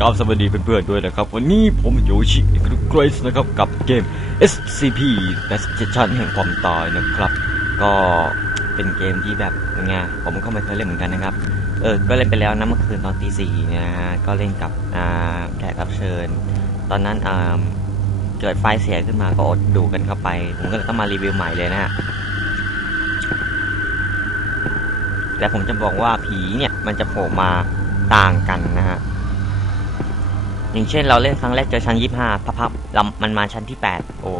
กราบสวัสดีเพื่อนๆด้วยนะครับ วันนี้ผมโยชิเกรซนะครับกับเกม SCP และสเตชันแห่งความตายนะครับ ก็เป็นเกมที่แบบยังไงผมก็ไม่เคยเล่นเหมือนกันนะครับ เออ ก็เล่นไปแล้วนะเมื่อคืนตอนตีสี่นะฮะก็เล่นกับอ่าแขกรับเชิญ ตอนนั้นอ่าเกิดไฟเสียขึ้นมาก็อดดูกันเข้าไป ผมก็เลยต้องมารีวิวใหม่เลยนะฮะแต่ผมจะบอกว่าผีเนี่ยมันจะโผล่มาต่างกันนะฮะ อย่างเช่นเราเล่นครั้งแรกเจอชั้นยี่ห้าพับพับๆล้วมันมาชั้นที่แปดโอ้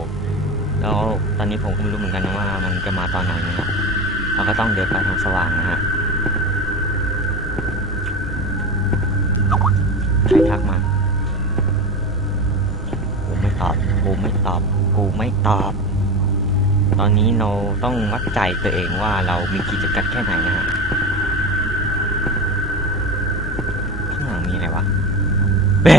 แล้วตอนนี้ผมก็ไม่รู้เหมือนกันนะว่ามันจะมาตอนไหนนะครับเราก็ต้องเดินไปทางสว่างนะฮะใครทักมากูไม่ตอบกูไม่ตอบกูไม่ตอบ ตอนนี้เราต้องวัดใจตัวเองว่าเรามีกิจกรรมแค่ไหนนะฮะข้างหลังมีอะไรวะเบ้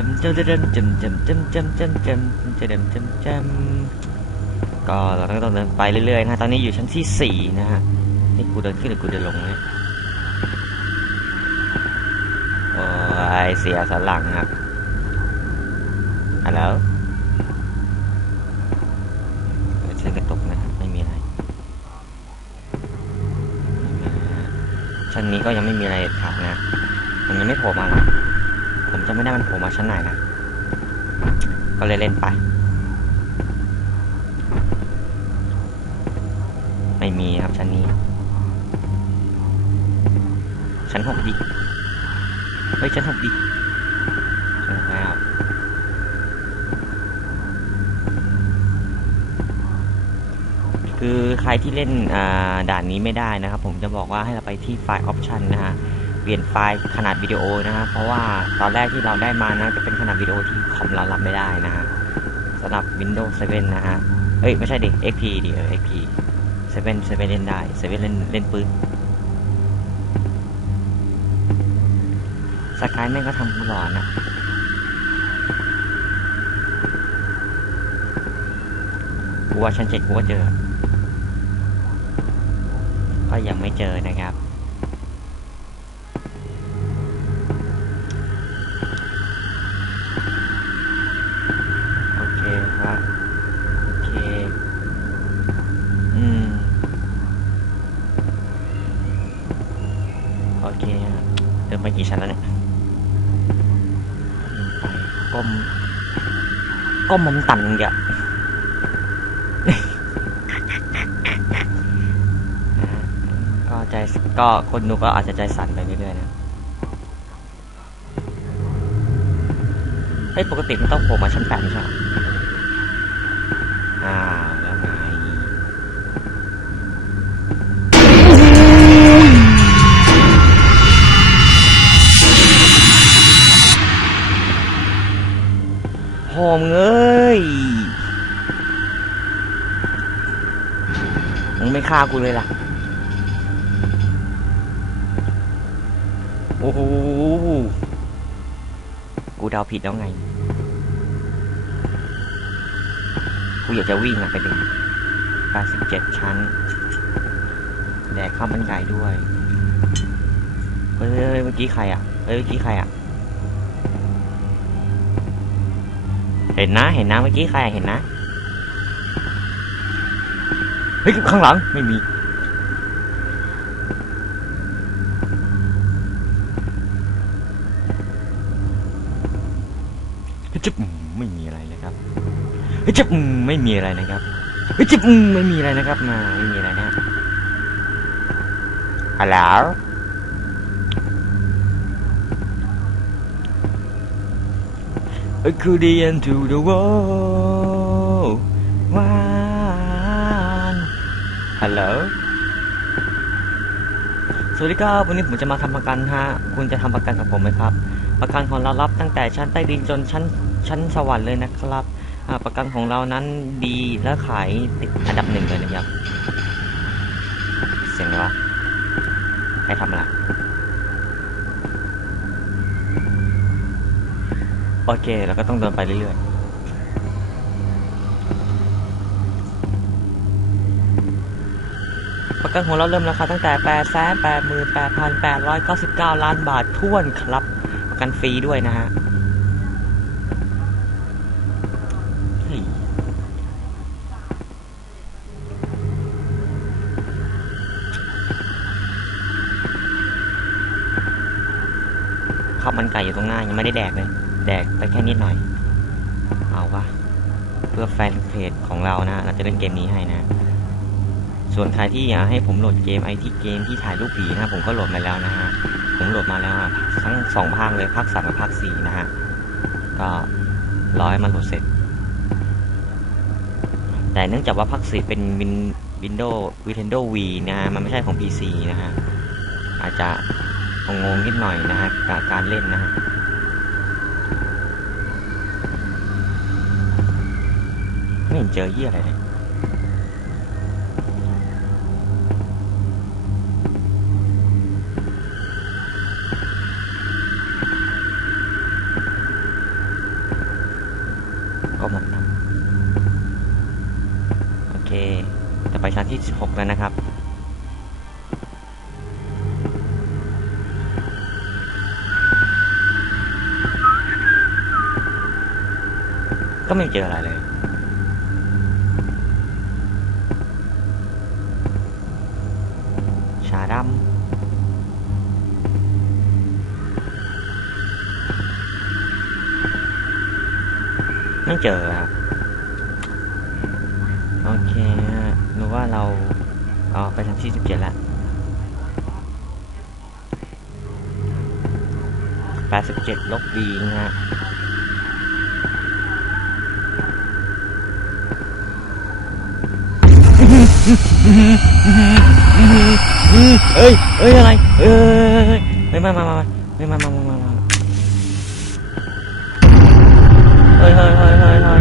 จำจำจำจำจำจำจำจำจำจำจำจำจำก็เราก็ต้องเดินไปเรื่อยๆนะตอนนี้อยู่ชั้นที่สี่นะฮะนี่กูเดินขึ้นหรือกูเดินลงเนี่ยโอ้ยเสียสันหลังครับฮัลโหลเสียกระตุกนะครับไม่มีอะไรชั้นนี้ก็ยังไม่มีอะไรเด็ดขาดนะมันยังไม่โผล่มาหรอก จะไม่ได้มันโผล่มาชั้นไหนนะ ก็เลยเล่นไป ไม่มีครับชั้นนี้ ชั้นหกดิเฮ้ยชั้นหกดิชั้นหกแล้วคือใครที่เล่นอ่าด่านนี้ไม่ได้นะครับ ผมจะบอกว่าให้เราไปที่ไฟล์ออปชันนะฮะ ปลี่ยนไฟล์ขนาดวิดีโอนะฮะเพราะว่าตอนแรกที่เราได้มานะจะเป็นขนาดวิดีโอที่คอมเรารับไม่ได้นะฮะสำหรับ Windows 7 นะฮะเอ้ย ไม่ใช่ดิ XP ดิเออ XP 7 7เล่นได้7เล่นเล่นปืนสกายแม่งก็ทำกูหลอนนะกูว่าชั้นเจ็ดกูก็เจอ ก็ยังไม่เจอนะครับ ก็มมันตันเดียก็ใจก็คนดูก็อาจจะใจสั่นไปเรื่อยๆนะเฮ้ยปกติมันต้องโผล่มาชั้นแปดใช่ไหรออ้า วแล้วไงโหมเอ้ยมึงไม่ฆ่ากูเลยล่ะ โอ้โห กูเดาผิดแล้วไง กูอยากจะวิ่งอะไปดึง87 ชั้น แดกข้าวมันไก่ด้วยเฮ้ยเฮ้ยเฮ้ยเมื่อกี้ใครอะ เฮ้ย เมื่อกี้ใครอะ เห็นนะ เห็นนะเมื่อกี้ใครเห็นนะ เฮ้ยข้างหลังไม่มี เฮ้ยจิ๊บอืมไม่มีอะไรนะครับ เฮ้ยจิ๊บอืมไม่มีอะไรนะครับ เฮ้ยจิ๊บอืมไม่มีอะไรนะครับมาไม่มีอะไรนะฮัลโหล I could into the world one ฮัลโหลสวัสดีครับวันนี้ผมจะมาทำประกันฮะคุณจะทำประกันกับผมไหมครับ ประกันของเรารับตั้งแต่ชั้นใต้ดินจนชั้นชั้นสวรรค์เลยนะครับประกันของเรานั้นดีและขายติดอันดับหนึ่งเลยนะครับ เสียงวะใครทำอะ โอเคเราก็ต้องเดินไปเรื่อยๆประกันของเราเริ่มราคาตั้งแต่8 8 8 8 8 9 9 ล้านบาทท้วนครับ ประกันฟรีด้วยนะฮะเฮ้ยข้าวมันไก่อยู่ตรงหน้ายังไม่ได้แดกเลย แดกไปแค่นิดหน่อย เอาวะเพื่อแฟนเพจของเรานะ เราจะเล่นเกมนี้ให้นะ ส่วนใครที่อยากให้ผมโหลดเกมไอที่เกมที่ถ่ายรูปผีนะผมก็โหลดมาแล้วนะฮะ ผมโหลดมาแล้วทั้งสองภาคเลยภาคสามกับภาคสี่นะฮะ ก็ร้อให้มันโหลดเสร็จ แต่เนื่องจากว่าภาคสี่เป็นวินวินโดว์วินโดว์วีนะฮะ มันไม่ใช่ของ PC นะฮะ อาจจะงงนิดหน่อยนะฮะกับการเล่นนะฮะ เห็นเจอเหี้ยอะไรเลยก็หมดนะโอเค จะไปชั้นที่ 16 แล้วนะครับก็ไม่เจออะไรเลย ชาดำไม่เจอครับโอเคฮะรู้ว่าเราเอาไปทางที่สิบเจ็ดละแปดสิบเจ็ดลบบีนะฮะ เอ้ยเอ้ยอะไร เอ้ยเฮ้ยมามามามามามามามามาเฮ้ยเฮ้ยเฮ้ยเฮ้ยเฮ้ย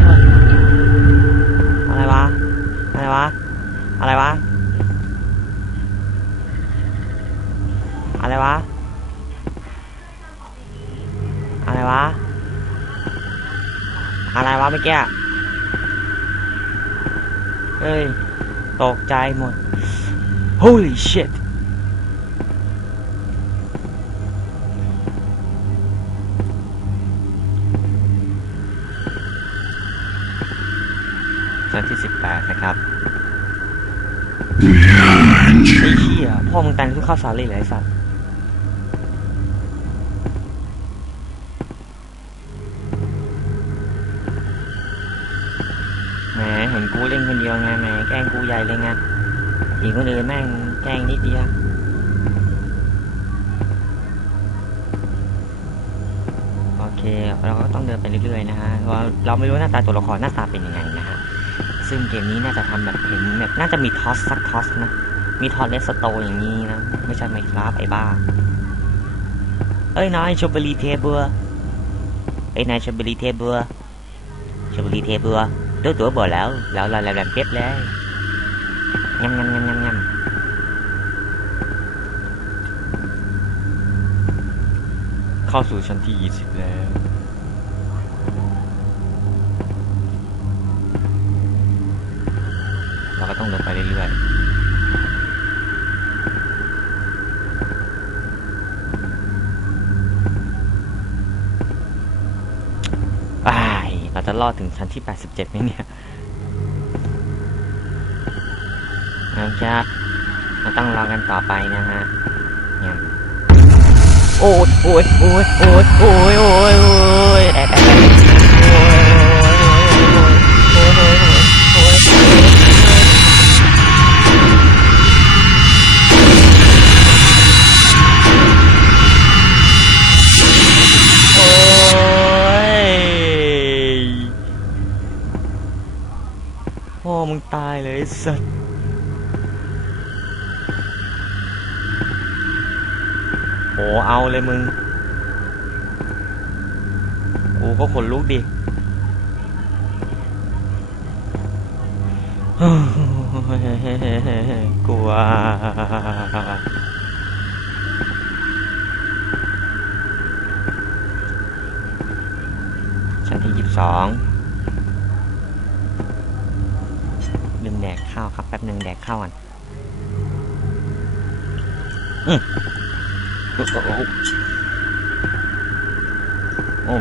อะไรวะ อะไรวะ อะไรวะ อะไรวะ อะไรวะ อะไรวะเมื่อกี้เอ้ย ตกใจหมด Holy shit ชั้นที่ 18 นะครับไอ้เหี้ยพ่อมึงตายทุกข้าวสารเลยเหรอไอ้สัตว์ มเห็นกูเล่นคนเดียวไงแหมแกล้งกูใหญ่เลยไงอีกคนอื่นแม่งแกล้งนิดเดียวโอเค เราก็ต้องเดินไปเรื่อยๆนะฮะเพราะเราไม่รู้หน้าตาตัวละครหน้าตาเป็นยังไงนะฮะซึ่งเกมนี้น่าจะทำแบบเห็นแบบน่าจะมีทอสสักทอสนะมีทอสเลสโตอย่างนี้นะไม่ใช่ไมครับไอ้บ้าเอ้ยนายชมบุรีเทเบือไอ้ยนายชมบุรีเทเบือชมบุรีเทเบือ ตัวตัวบ่แล้วแล้วเราแหลมๆเป๊บเลยยำยำยำยำยำเข้าสู่ชั้นที่ 20 แล้ว เราก็ต้องเดินไปเรื่อยๆ จะรอดถึงชั้นที่ 87ไหมเนี่ยนะครับเราต้องรอกันต่อไปนะฮะเนี่ยโอ้ยโอ้ยโอ้ยโอ้ยโอ้ยโอ้ยโอ้ยแอบแอบ เอาเลยมึง กูก็ขนลุกดิกลัวชั้นที่ยี่สิบสองลืมแดกข้าวครับแป๊บหนึ่งแดกข้าวก่อนอืม โอ้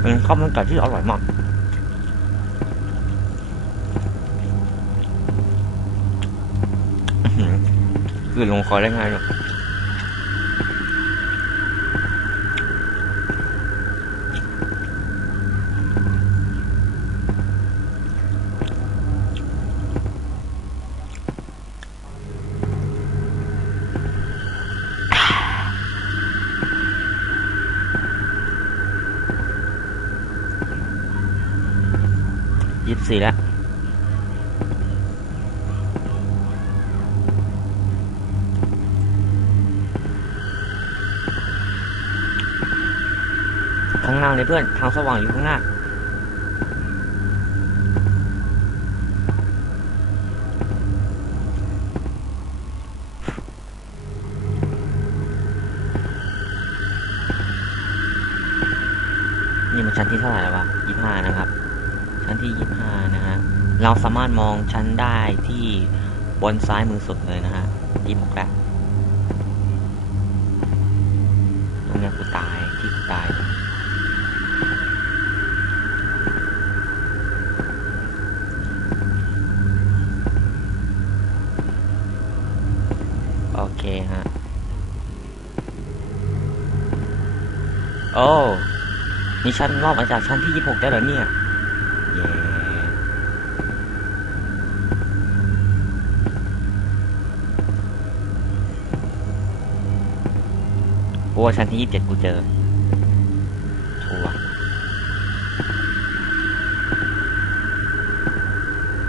เป็นข้าวมันไก่ที่อร่อยมากคือลงคอได้ไงเนี่ยยี่สิบ สี่แล้วข้างหน้าเลยเพื่อน ทางสว่างอยู่ข้างหน้านี่มันชั้นที่เท่าไหร่แล้ววะยี่ห้านะครับ ที่ยี่ห้านะฮะ เราสามารถมองชั้นได้ที่บนซ้ายมือสุดเลยนะฮะยี่หกแล้วตรงนี้กูตายที่กูตาย โอเคฮะ โอ้นี่ชั้นรอบมาจากชั้นที่ยี่หกได้แล้วเนี่ย กูว่าชั้นที่ยี่สิบเจ็ดกูเจอชัว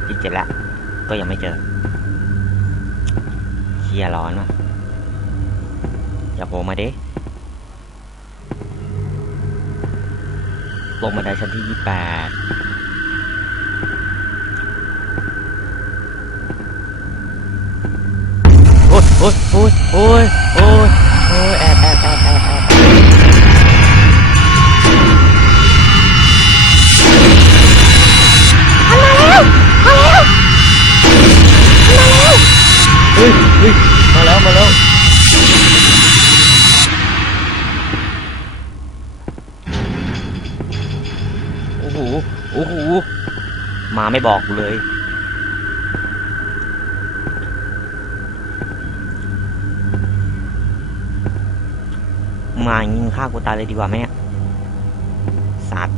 ยี่สิบเจ็ดละ ก็ยังไม่เจอเฮียร้อนว่ะอย่าโผล่มาดิลงมาได้ชั้นที่ยี่แปดโอ้ยโอ้ยโอ้ยโอ้ยโอ้ย โอ้ยแอบแอบแอบแอบแอบเฮ้ยเฮ้ยมาแล้ว มาแล้ว โอ้โห โอ้โห มาไม่บอกกูเลย มาอย่างนี้มึงฆ่ากูตายเลยดีกว่าไหมเนี่ยสัตว์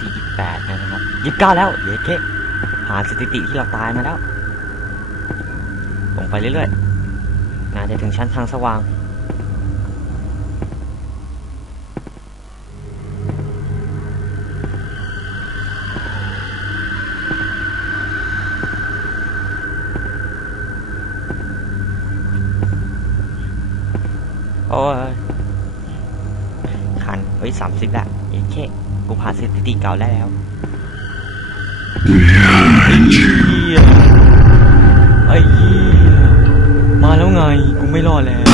ที่ยี่แปดนะครับยี่เก้าแล้วเย้เคผ่านสถิติที่เราตายมาแล้วลงไปเรื่อยๆนะจะถึงชั้นทางสว่าง อ้ยคันเฮ้ยสามสิบละเอเคกูผ่านสถิติเก่าได้แล้วไอ้เหี้ยไอ้เหี้ยมาแล้วไง กูไม่รอดแล้ว